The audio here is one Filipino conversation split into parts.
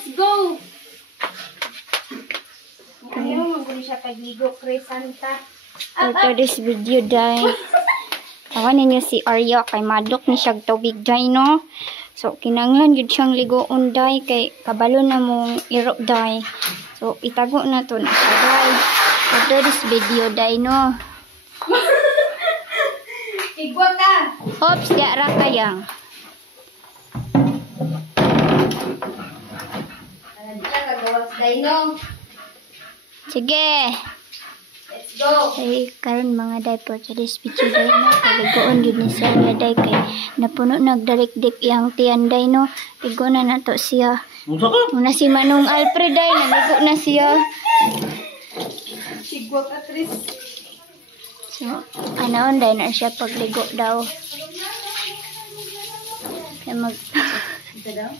let's go! Ayaw, mag-guli siya kagligo, Crescenta. After this video, day. Tawa ninyo si Arya kay madok ni siyang tubig, day, no? So, kinanglan yun siyang ligoon, day, kay kabalo na mong iro, day. So, itago na to na siya, day. After this video, day, no? Igwa ka! Oops, gara kayang. Hindi ka kagawag sa dino. Sige. Let's go! Ay, karon mga day for today's video, day, no? Kaligoon yun ni siya, day, kay napuno nagdarik-dik iyang tiyan, day, no? Ligo na nato siya. Muna si Manong Alfred, day, naligo na siya. Igwa ka, Chris. So, ano, day na siya pagligo daw. Kaya Ito daw?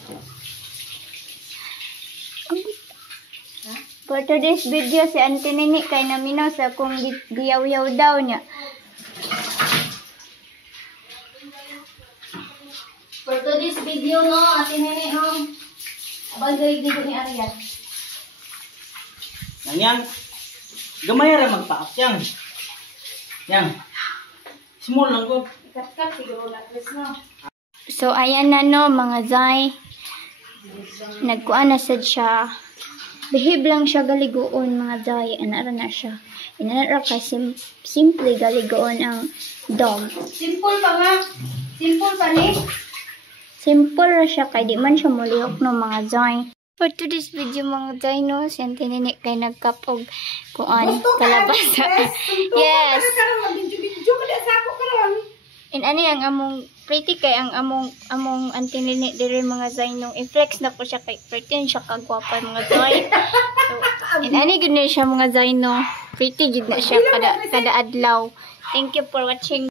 For today's video, si Auntie Nini kay naminaw sa kung giyaw-yaw daw niya. For today's video, no, Ate Nene, no? Abagay dito ni Arya. Yang gamay ra magpaak yang. Yang. Small lang ko. Ikat-kat siguro na, Chris, no? So, ayan na, no, mga zay. Nagkuan na sad siya. Behave lang siya galigoon, mga zay. Anara na siya. Inanara ka simple galigoon ang dog. Simple pa nga. Simple pa ni. Simple ra siya kay di man siya mulihok, no, mga zay. For today's video, mga zay, no, si Auntie Nini kay nagkapog kuan kalabasa. Yes. And ani ang among pretty kay ang among Auntie Nini dire, mga zay, no, i-flex na ko siya kay pretty siya kagwapa, mga zay. So, and ani gud na siya, mga zay, no, pretty gud na siya kada adlaw. Thank you for watching.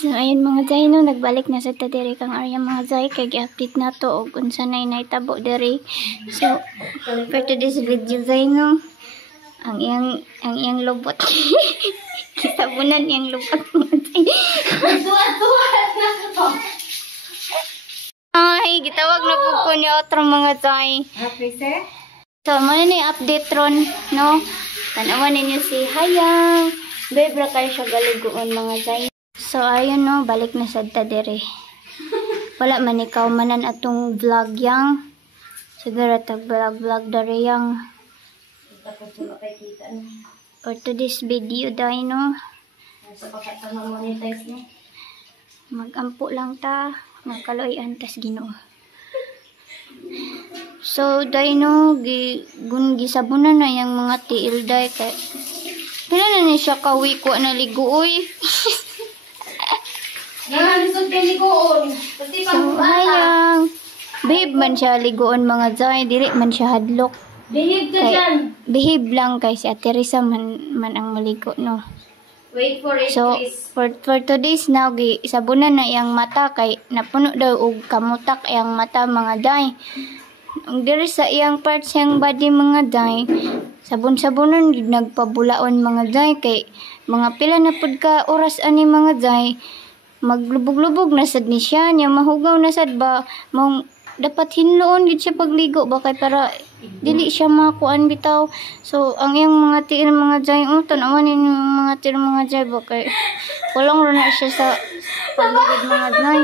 So, ayun, mga zay, no, nagbalik na sa tadiri kang Arya, mga zay, kay gi-update na to og unsa nay naitabo diri. So, for today's video, zay, no, ang iyang lubot. Kitabunan iyang lubot, mga zay. Tuwa-tuwa na to. Ay, gitawag na po ko ni otro, mga zay. Chris, eh? So, muna ni update ron, no? Tanawan ninyo si Hayang. Bebra kayo siya galigoon, mga zay. So, ayun, no, balik na sa tadiri. Wala man ikaw manan atong vlog yang. Siguro ito vlog dari yang. For today's video, day, no. Magampo lang ta. Magkaloyan tas Ginoo. So, day, no, gisabunan na yung mga tiil, day. Kaya, kailan na siya kawiko na ligo, uy. Nahalisod kay ligoon. Pati pa So, hayang. Behave man siya ligoon, mga zay. Dili man siya hadlok. Behave ka dyan. Behave lang kay si Ate Risa man ang maligo, no. Wait for it, So, Chris. for today's now, isabunan na iyang mata kay napuno daw og kamutak iyang mata, mga day. Ang diri sa iyang parts iyang body, mga day, sabon-sabonan gid nagpabulaon, mga day, kay mga pila na pud ka oras ani, mga day. Maglubog-lubog na sad ni siya, niya mahugaw na sad ba, mong dapat hinloon gid siya pagligo ba, kay para dili siya makuan bitaw. So, ang iyang mga tiil, mga jay, tanawan ninyo mga tiil, mga jay ba, kay kulong ro na siya sa pagligid, mga jay.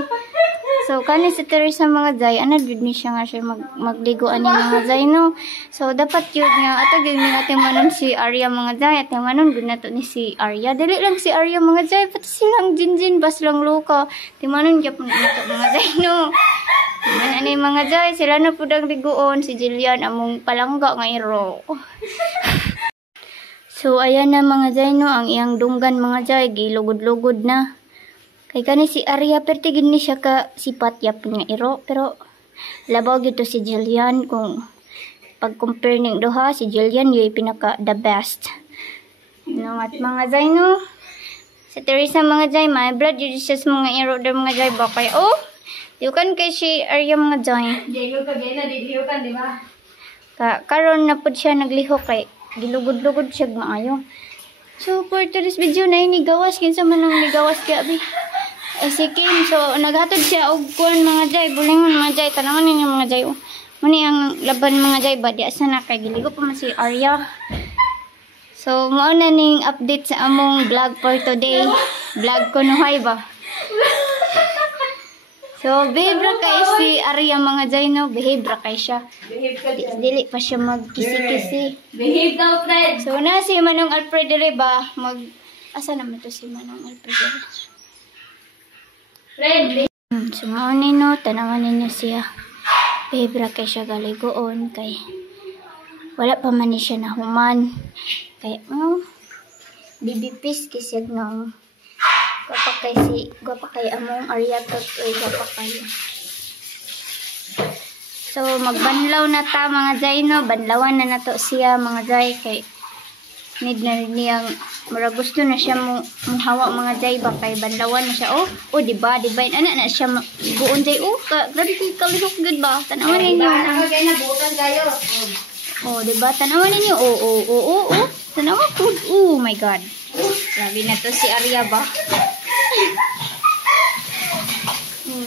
So, kani si Teresa, mga jay, ana gid ni siya nga siya magligo ani, mga jay, no. So, dapat yun nga ato gid ni Ate Manon si Arya, mga jay. Ate Manon gud nato ni si Arya, dili lang si Arya, mga jay, pati silang Jinjin bas lang luka. Ate Manon gyapon nato, mga jay, no. Man ani, mga jay, sila na pud ang ligoon, si Jillian among palangga nga iro. So, ayan na, mga jay, no, ang iyang dunggan, mga jay, gilugod-lugod na. Kay kani si Arya, perti gid ni siya ka sipat yapon nga iro, pero labaw gito si Jillian. Kung pag-compare ning duha, si Jillian yoy pinaka the best. No, at mga jay, no, si Teresa, mga jay, my blood yun siya sa mga iro der, mga jay, bakay, oh, yukan kay si Arya, mga jay. Diyo ka, gaya na, diyo ka, di ba? Karon na pud siya nagliho kay gilugod-lugod siya maayo. So, for today's video na ini gawas, kinsa man ang ligawas kaya abi. Si Kim, so naghatod siya og kuan, mga jay, bulingon, mga jay, tanawan ninyo, mga jay. Muna ang laban mga jay ba? Di asa na kay giligo pa man si Arya. So, mao na ning update sa among vlog for today. Vlog ko nuhay ba? So, behave ra kay si Arya mga jay no. Behave ra kay siya. Behave ka dyan. Dili pa siya magkisi-kisi. Behave daw, friend. So, na si Manong Alfred dire ba? Asa naman to si Manong Alfred dire? Friend, So, mao ni no. Tanawan ninyo siya. Behave ra kay siya galigoon. Kay wala pa man ni siya nahuman. Kaya, bibipis kisig ng gwapa kay among Arya tot oy gwapa kayo. So magbanlaw na ta mga jay no, banlawan na nato siya mga jay kay need na niyang mura gusto na siya mo hawa mga jay ba kay banlawan na siya di ba ana na siya buon jay grabe kay kalihok good ba tanawan ninyo kaya nabutan kayo. di ba tanawan ninyo tanawa po. Oh my God. Grabe na to si Arya ba?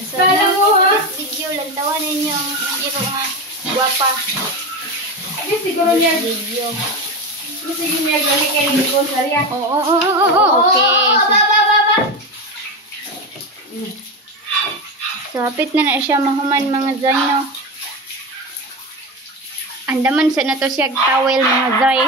So, Kala mo, ha? video lang tawanan ninyo ang iro nga guwapa. Hindi siguro niya. Video. Hindi siguro niya gani kayo ni Boss Arya. Okay. So, hapit na siya mahuman mga Zayno. Andaman sa nato siya towel mga Zay.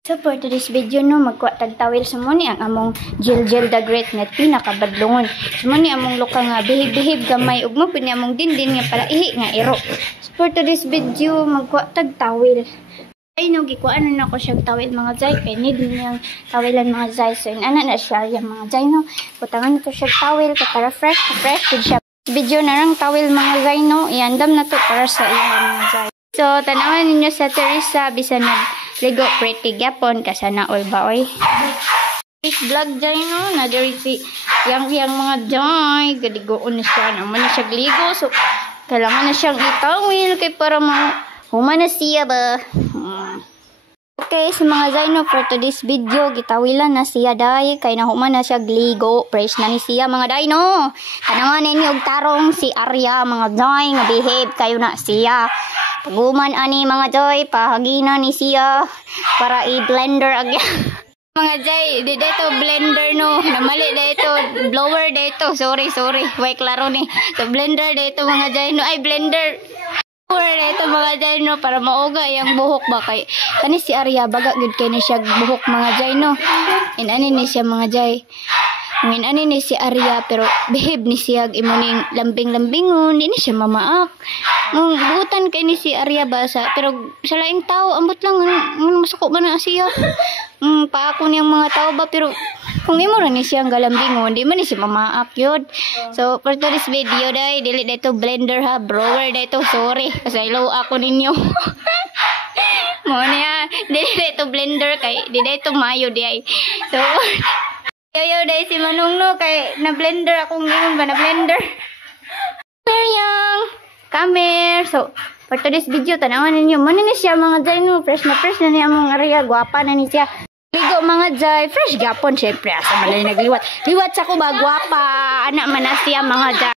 So for today's video no, magkuha tag towel sa mo ni ang among Jill the Great net pinakabadlongon. Sa mo ni among luka nga behave gamay ug mo pini among dindin nga palaihi nga iro. So for today's video magkuha tag towel. Ay no gikuan na ko siya towel mga Zay kay need niyang tawelan mga Zay. So ana na siya yung mga Zay no. Kutangan ko siya towel kay para fresh din siya. Video na lang towel mga Zay no. Iandam na to para sa iyan mga Zay. So tanawan ninyo sa Teresa bisan ligo pretty gapon kasana all ba oy. This vlog jay no na diri si yang mga jay gadigoon na siya naman siya ligo so kailangan na siyang itawil kay para human na siya ba. Okay, sa mga jay no for today's video gitawilan na siya day kay nahuman na siya ligo praise na ni siya mga day no. Tanawan ninyo og tarong si Arya mga jay nga behave kayo na siya. Paguman ani mga joy, pahagina ni siya para i-blender agyan. Mga jay, di dito blender no. Namali dito, blower dito. Sorry. Way klaro ni. So blender dito mga jay no. Ay blender. Blower dito mga jay no para mauga yung buhok ba kay. Kani si Arya baga gud kay ni siya buhok mga jay no. Inani ni siya mga jay. Ngayon, ani ni si Arya, pero behave ni siya, imuning lambing-lambingon, hindi siya mamaak. Buutan kay ni si Arya ba, pero sa laing tao, ambot lang, masuko ba na siya? Paako niyang mga tao ba, pero kung imo rin ni siya ang galambingon, di man ni siya mamaak yun. So, for today's video, day, dili dito blender ha, blower dito, sorry, kasi ilaw ako ninyo. Mo niya, dili dito blender, kay di dito mayo di ay. So, Yo dahil si Manong no kay na blender akong gingon ba na blender. Yang kamer. So for today's video tanawan ninyo man ni siya mga jay no fresh na ni among Arya gwapa na ni siya. Ligo mga jay fresh gapon syempre asa man nagliwat. Liwat sa ko ba gwapa anak man na siya mga jay.